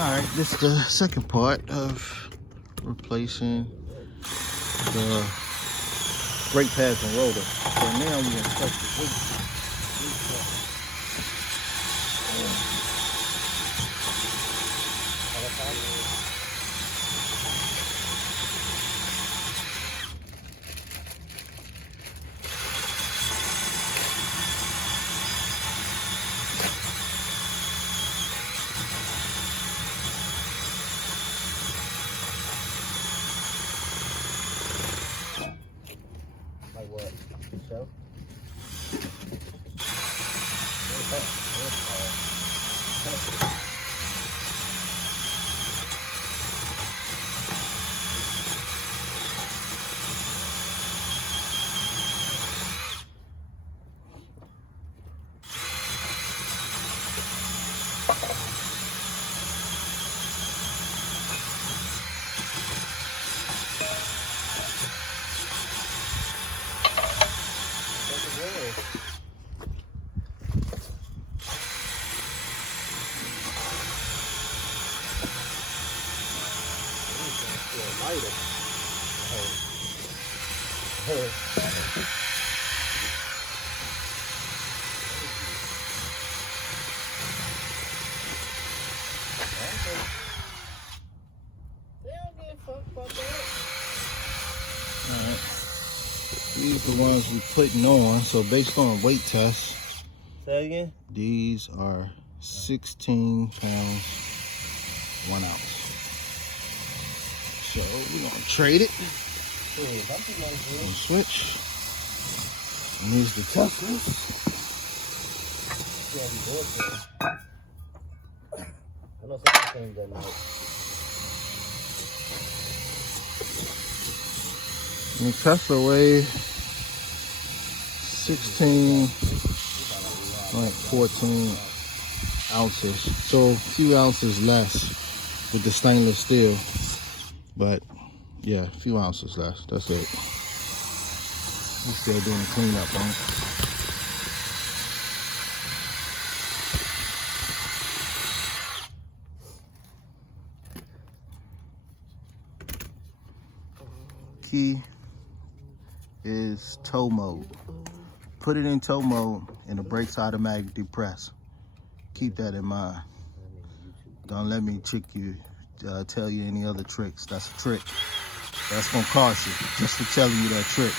Alright, this is the second part of replacing the brake pads and rotor. So now we're going to touch the brake. Like what? So? Alright. These are the ones we're putting on. So based on weight tests, Say again? these are 16 pounds, 1 ounce. So we're going to trade it. And switch. And here's the toughness. I know some things that night. And the Tesla weighs 16, like 14 ounces. So a few ounces less with the stainless steel. But yeah, a few ounces less. That's it. We're still doing the cleanup on it. Key is tow mode. Put it in tow mode and the brakes automatic depress. Keep that in mind. Don't let me tell you any other tricks. That's a trick. That's gonna cost you just for telling you that trick.